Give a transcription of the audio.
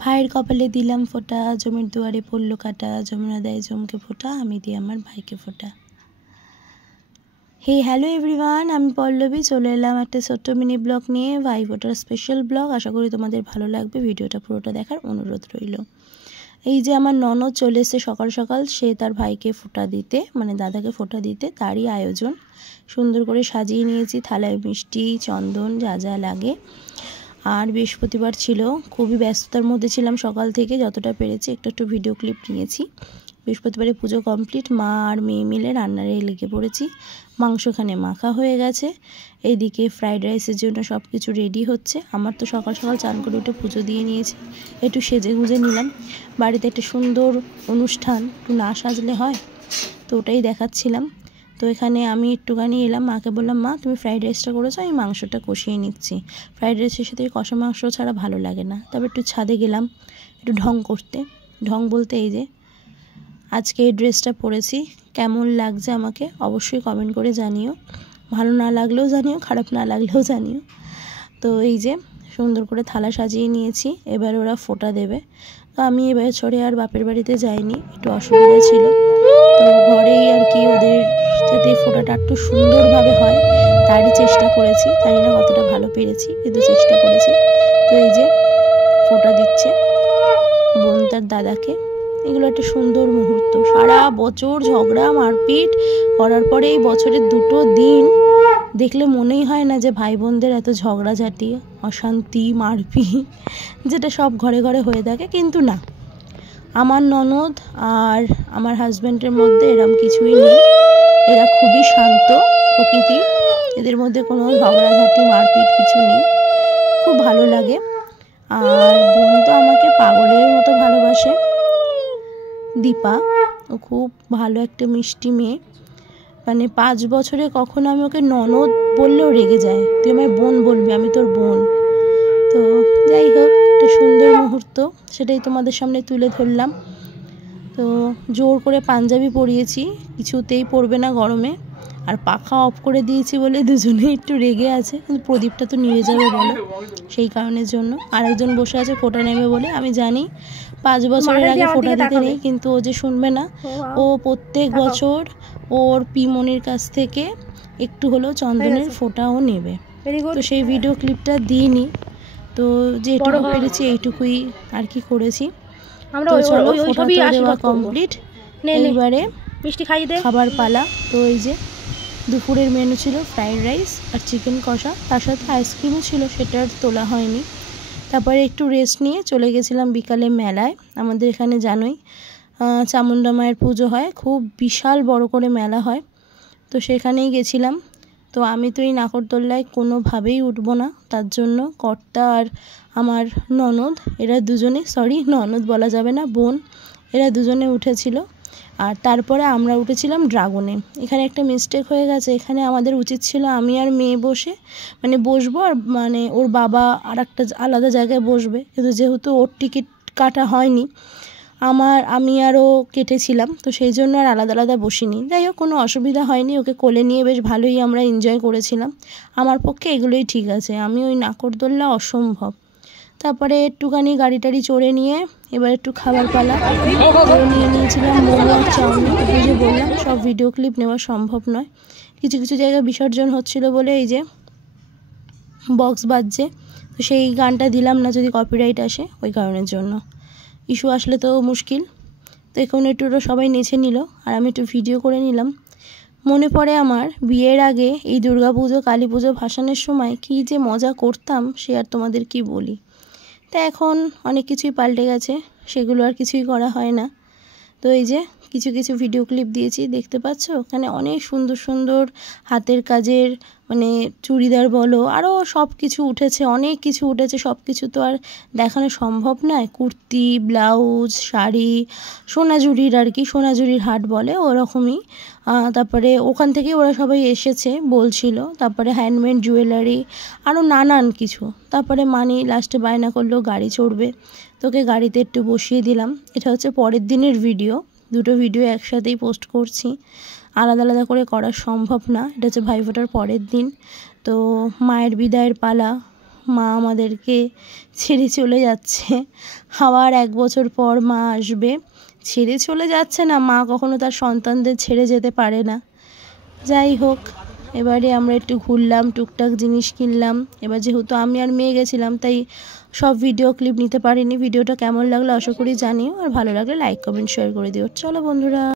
ভাইয়ের কপালে দিলাম ফোঁটা, জমির দুয়ারে পড়ল কাটা, যমুনা দেয় জমকে ফোঁটা, আমি দিই আমার ভাইকে ফোঁটা। হে হ্যালো এভরিওয়ান, আমি পল্লবী চলে এলাম একটা ছোট্ট মিনি ব্লগ নিয়ে, ভাই ফোঁটার স্পেশাল ব্লগ। আশা করি তোমাদের ভালো লাগবে, ভিডিওটা পুরোটা দেখার অনুরোধ রইল। এই যে আমার ননদ চলে এসেছে সকাল সকাল, সে তার ভাইকে ফোঁটা দিতে, মানে দাদাকে ফোঁটা দিতে, তারই আয়োজন। সুন্দর করে সাজিয়ে নিয়েছি, থালায় মিষ্টি চন্দন যা যা লাগে। আর বৃহস্পতিবার ছিল, খুবই ব্যস্ততার মধ্যে ছিলাম সকাল থেকে, যতটা পেরেছি একটু একটু ভিডিও ক্লিপ নিয়েছি। বৃহস্পতিবারে পুজো কমপ্লিট, মা আর মেয়ে মিলে রান্নারে লেগে পড়েছি। মাংসখানে মাখা হয়ে গেছে, এইদিকে ফ্রাইড রাইসের জন্য সব কিছু রেডি হচ্ছে। আমার তো সকাল সকাল চান করে উঠে পুজো দিয়ে নিয়েছি, একটু সেজে গুজে নিলাম। বাড়িতে একটা সুন্দর অনুষ্ঠান, একটু না সাজলে হয়, তো ওটাই দেখাচ্ছিলাম। তো এখানে আমি একটুখানি এলাম, মাকে বললাম মা তুমি ফ্রাইড রাইসটা করেছো, আমি মাংসটা কষিয়ে নিচ্ছি। ফ্রাইড রাইসের সাথে কষা মাংস ছাড়া ভালো লাগে না। তারপর একটু ছাদে গেলাম একটু ঢং করতে। ঢং বলতে এই যে আজকে এই ড্রেসটা পরেছি, কেমন লাগছে আমাকে অবশ্যই কমেন্ট করে জানিও। ভালো না লাগলেও জানিও, খারাপ না লাগলেও জানিও। তো এই যে সুন্দর করে থালা সাজিয়ে নিয়েছি, এবার ওরা ফোঁটা দেবে। তো আমি এবার ছড়ে আর বাপের বাড়িতে যাইনি, একটু অসুবিধা ছিল, তো ঘরেই আর কি ওদের যাতে ফোঁটাটা একটু সুন্দরভাবে হয় তারই চেষ্টা করেছি। জানি না কতটা ভালো পেরেছি, কিন্তু চেষ্টা করেছি। তো এই যে ফোঁটা দিচ্ছে বোন তার দাদাকে, এগুলো একটা সুন্দর মুহূর্ত। সারা বছর ঝগড়া মারপিট করার পরে এই বছরের দুটো দিন দেখলে মনেই হয় না যে ভাই বোনদের এত ঝগড়াঝাটি অশান্তি মারপিট যেটা সব ঘরে ঘরে হয়ে থাকে, কিন্তু না, আমার ননদ আর আমার হাজব্যান্ডের মধ্যে এরম কিছুই নেই। এরা খুবই শান্ত প্রকৃতির, এদের মধ্যে কোনো ঝগড়াঝাটি মারপিট কিছু নেই, খুব ভালো লাগে। আর বোন তো আমাকে পাগলের মতো ভালোবাসে, দীপা, ও খুব ভালো একটা মিষ্টি মেয়ে। মানে 5 বছরে কখনো আমি ওকে ননদ বললেও রেগে যায়, তুই আমায় বোন বলবি, আমি তোর বোন। তো যাই হোক, একটা সুন্দর মুহূর্ত, সেটাই তোমাদের সামনে তুলে ধরলাম। তো জোর করে পাঞ্জাবি পরিয়েছি, কিছুতেই পরবে না গরমে, আর পাখা অফ করে দিয়েছি বলে দুজনেই একটু রেগে আছে। কিন্তু প্রদীপটা তো নিয়ে যাবে বলো, সেই কারণের জন্য। আরেকজন বসে আছে ফোঁটা নেবে বলে। আমি জানি 5 বছরের আগে ফোঁটা দিতে নেই, কিন্তু ও যে শুনবে না, ও প্রত্যেক বছর ওর পিমনির কাছ থেকে একটু হলেও চন্দনের ফোঁটাও নেবে। তো সেই ভিডিও ক্লিপটা দিইনি, তো যেটুকু পেরেছি এইটুকুই আর কি করেছি। তো চলো, ফোঁটা তো দেওয়া কমপ্লিট, এইবারে মিষ্টি খাইয়ে দে, খাবার পালা। তো এই যে দুপুরের মেনু ছিল ফ্রাইড রাইস আর চিকেন কষা, তার সাথে আইসক্রিমও ছিল, সেটা আর তোলা হয়নি। তারপরে একটু রেস্ট নিয়ে চলে গেছিলাম বিকালে মেলায়। আমাদের এখানে জানোই চামুণ্ডা মায়ের পুজো হয়, খুব বিশাল বড় করে মেলা হয়, তো সেখানেই গেছিলাম। তো আমি তো এই নাগরদোল্লায় কোনোভাবেই উঠবো না, তার জন্য কর্তা আর আমার ননদ, এরা দুজনে, সরি ননদ বলা যাবে না, বোন, এরা দুজনে উঠেছিল। আর তারপরে আমরা উঠেছিলাম ড্রাগনে। এখানে একটা মিস্টেক হয়ে গেছে, এখানে আমাদের উচিত ছিল আমি আর মেয়ে বসবো, আর মানে ওর বাবা আর একটা আলাদা জায়গায় বসবে, কিন্তু যেহেতু ওর টিকিট কাটা হয়নি, আমি আরও কেটেছিলাম, তো সেই জন্য আর আলাদা আলাদা বসিনি। যাই হোক, কোনো অসুবিধা হয়নি, ওকে কোলে নিয়ে বেশ ভালোই আমরা এনজয় করেছিলাম। আমার পক্ষে এগুলোই ঠিক আছে, আমি ওই নাগরদোল্লা অসম্ভব। তারপরে একটুখানি গাড়ি টাড়ি চড়ে নিয়ে এবার একটু খাবার পালা, নিয়ে নিয়েছিলাম মোমো আর চাউমিন। বুঝে বললাম সব ভিডিও ক্লিপ নেওয়া সম্ভব নয়, কিছু কিছু জায়গায় বিসর্জন হচ্ছিল বলে এই যে বক্স বাজছে, তো সেই গানটা দিলাম না, যদি কপিরাইট আসে, ওই কারণের জন্য। ইস্যু আসলে তো মুশকিল। তো এখন একটু সবাই নেচে নিল, আর আমি একটু ভিডিও করে নিলাম। মনে পড়ে আমার বিয়ের আগে এই দুর্গা পুজো কালী পুজো ভাসানের সময় কী যে মজা করতাম, সে আর তোমাদের কি বলি। তা এখন অনেক কিছুই পাল্টে গেছে, সেগুলো আর কিছুই করা হয় না। তো এই যে কিছু কিছু ভিডিও ক্লিপ দিয়েছি, দেখতে পাচ্ছ, ওখানে অনেক সুন্দর সুন্দর হাতের কাজের, মানে চুড়িদার বলো, আরও সব কিছু উঠেছে, অনেক কিছু উঠেছে, সব কিছু তো আর দেখানো সম্ভব নয়। কুর্তি, ব্লাউজ, শাড়ি, সোনাঝুরির আর কি, সোনাঝুরির হাট বলে ওরকমই। তারপরে ওখান থেকে ওরা সবাই এসেছে বলছিল, তারপরে হ্যান্ডমেড জুয়েলারি, আরও নানান কিছু। তারপরে মানি লাস্টে বায়না করলো গাড়ি চড়বে, তোকে গাড়িতে একটু বসিয়ে দিলাম। এটা হচ্ছে পরের দিনের ভিডিও, দুটো ভিডিও একসাথেই পোস্ট করছি, আলাদা আলাদা করে করা সম্ভব না। এটা হচ্ছে ভাইফোঁটার পরের দিন। তো মায়ের বিদায়ের পালা, মা আমাদেরকে ছেড়ে চলে যাচ্ছে, আবার 1 বছর পর মা আসবে। ছেড়ে চলে যাচ্ছে না, মা কখনো তার সন্তানদের ছেড়ে যেতে পারে না। যাই হোক, এবারে আমরা একটু ঘুরলাম, টুকটাক জিনিস কিনলাম। এবার যেহেতু আমি আর মেয়ে গেছিলাম, তাই সব ভিডিও ক্লিপ নিতে পারিনি। ভিডিওটা কেমন লাগলো আশা করি জানিও, আর ভালো লাগলে লাইক কমেন্ট শেয়ার করে দিও। চলো বন্ধুরা।